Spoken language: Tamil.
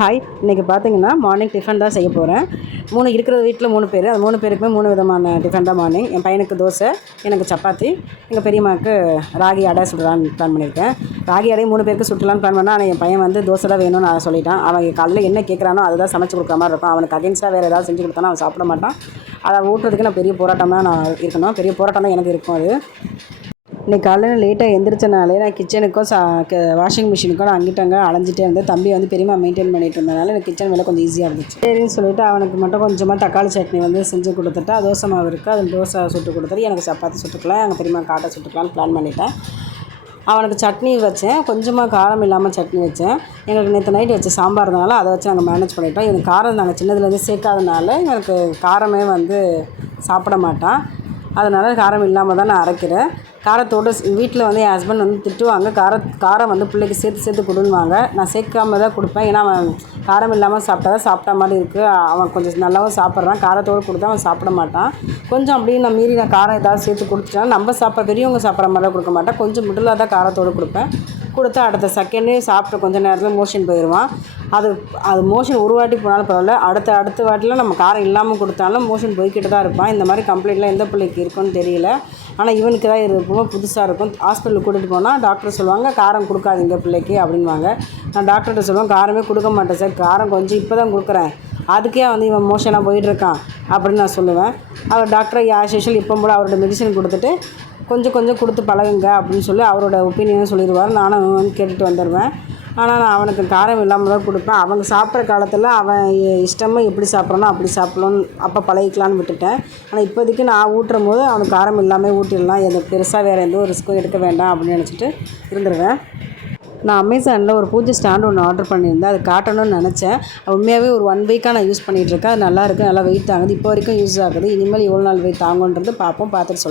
ஹாய், இன்றைக்கி பார்த்தீங்கன்னா மார்னிங் டிஃபன் தான் செய்ய போகிறேன். இருக்கிற வீட்டில் 3 பேர். அது 3 பேருக்குமே 3 விதமான டிஃபன் தான் மார்னிங். என் பையனுக்கு தோசை, எனக்கு சப்பாத்தி, எங்கள் பெரியம்மாவுக்கு ராகி அடை சுடலான்னு பிளான் பண்ணியிருக்கேன். ராகி அடை 3 பேருக்கு சுட்டலான்னு பிளான் பண்ணால், ஆனால் என் பையன் வந்து தோசை தான் வேணும்னு நான் சொல்லிட்டான். அவன் காலையில் என்ன கேட்குறானோ அதை தான் சமைச்சு கொடுக்குற மாதிரி இருக்கும். அவனுக்கு அகென்ஸ்டாக வேறு ஏதாவது செஞ்சு கொடுத்தானா அவன் சாப்பிட மாட்டான். அதை ஊட்டுறதுக்கு நான் பெரிய போராட்டம் தான் நான் இருக்கணும். பெரிய போராட்டம் தான் எனக்கு இருக்கும் அது. இன்றைக்கி காலையில் லேட்டாக எந்திரிச்சனாலே நான் கிச்சனுக்கும் வாஷிங் மிஷினுக்கும் நான் அங்கிட்ட அங்கே அலைஞ்சிட்டே இருந்தேன். தம்பி வந்து பெரியம்மா மெயின்டைன் பண்ணிட்டு இருந்தனால எனக்கு கிச்சன் வேலை கொஞ்சம் ஈஸியாக இருந்துச்சு. சரின்னு சொல்லிவிட்டு அவனுக்கு மட்டும் கொஞ்சமாக தக்காளி சட்னி வந்து செஞ்சு கொடுத்துட்டு, தோசை மாவு இருக்குது, அதில் தோசை சுட்டு கொடுத்துட்டு எனக்கு சப்பாத்தி சுட்டுக்கலாம், எங்கள் பெரியம்மா காட்டை சுட்டுக்கலான்னு பிளான் பண்ணிட்டேன். அவனுக்கு சட்னி வச்சேன், கொஞ்சமாக காரம் இல்லாமல் சட்னி வச்சேன். எங்களுக்கு நேற்று நைட்டு வச்ச சாம்பார் இருந்தனால அதை வச்சு நாங்கள் மேனேஜ் பண்ணிட்டோம். எனக்கு காரம் நாங்கள் சின்னதுலேருந்து சேர்க்காதனால எனக்கு காரமே வந்து சாப்பிட மாட்டான். அதனால் காரம் இல்லாமல் தான் நான் அரைக்கிறேன். காரத்தோடு வீட்டில் வந்து என் ஹஸ்பண்ட் வந்து திட்டுவாங்க, காரம் வந்து பிள்ளைக்கு சேர்த்து கொடுன்னுவாங்க. நான் சேர்க்காம தான் கொடுப்பேன். ஏன்னா அவன் காரம் இல்லாமல் சாப்பிட்டா தான் சாப்பிட்ட மாதிரி இருக்குது. அவன் கொஞ்சம் நல்லாவும் சாப்பிட்றான். காரத்தோடு கொடுத்தா அவன் சாப்பிட மாட்டான். கொஞ்சம் அப்படியே நான் மீறி நான் காரம் ஏதாவது சேர்த்து கொடுத்துட்டேன்னா நம்ம பெரியவங்க சாப்பிட்ற மாதிரிலாம் கொடுக்க மாட்டேன். கொஞ்சம் மிடிலாக தான் காரத்தோடு கொடுப்பேன். கொடுத்தா அடுத்த செகண்டே சாப்பிட்டு கொஞ்சம் நேரத்தில் மோஷன் போயிடுவான். அது மோஷன் ஒரு வாட்டி போனாலும் பரவாயில்ல, அடுத்த வாட்டிலாம் நம்ம காரம் இல்லாமல் கொடுத்தாலும் மோஷன் போய்கிட்டு தான் இருப்பான். இந்த மாதிரி கம்ப்ளைண்ட்லாம் எந்த பிள்ளைக்கு இருக்குன்னு தெரியல. ஆனால் இவனுக்கு தான் ரொம்ப புதுசாக இருக்கும். ஹாஸ்பிட்டலுக்கு கூட்டிகிட்டு போனால் டாக்டர் சொல்லுவாங்க, காரம் கொடுக்காதீங்க பிள்ளைக்கு அப்படின்வாங்க. நான் டாக்டர்கிட்ட சொல்லுவேன், காரமே கொடுக்க மாட்டேன் சார், காரம் கொஞ்சம் இப்போ தான் கொடுக்குறேன், அதுக்கே வந்து இவன் மோஷனாக போயிட்டுருக்கான் அப்படின்னு நான் சொல்லுவேன். அவர் டாக்டர் ஆஸ் யூஷுவல் இப்போ போல் அவரோட மெடிசன் கொடுத்துட்டு கொஞ்சம் கொடுத்து பழகுங்க அப்படின்னு சொல்லி அவரோட ஒப்பீனியனை சொல்லிடுவார். நானும் கேட்டுட்டு வந்துடுவேன். ஆனால் நான் அவனுக்கு காரம் இல்லாமல் தான் கொடுப்பேன். அவங்க சாப்பிட்ற காலத்தில் அவன் இஷ்டமாக எப்படி சாப்பிட்றானோ அப்படி சாப்பிட்லான்னு அப்போ பழகிக்கலான்னு விட்டுட்டேன். ஆனால் இப்போதைக்கு நான் ஊட்டுறும் போது அவனுக்கு காரம் இல்லாமல் ஊட்டிடலாம், எனக்கு பெருசாக வேறு எந்த ஒரு ரிஸ்க்கும் எடுக்க வேண்டாம் அப்படின்னு நினச்சிட்டு இருந்துருவேன். நான் அமேசானில் ஒரு பூஜை ஸ்டாண்டு ஒன்று ஆர்டர் பண்ணியிருந்தேன். அது காட்டணும்னு நினச்சேன். உண்மையாகவே ஒரு 1 வீக்காக நான் யூஸ் பண்ணிகிட்ருக்கேன். அது நல்லாயிருக்கு, நல்லா வெயிட் தாங்குது, இப்போ வரைக்கும் யூஸ் ஆகுது. இனிமேல் எவ்வளோ நாள் வெயிட் தாங்குன்றது பார்த்துட்டு சொல்லுவேன்.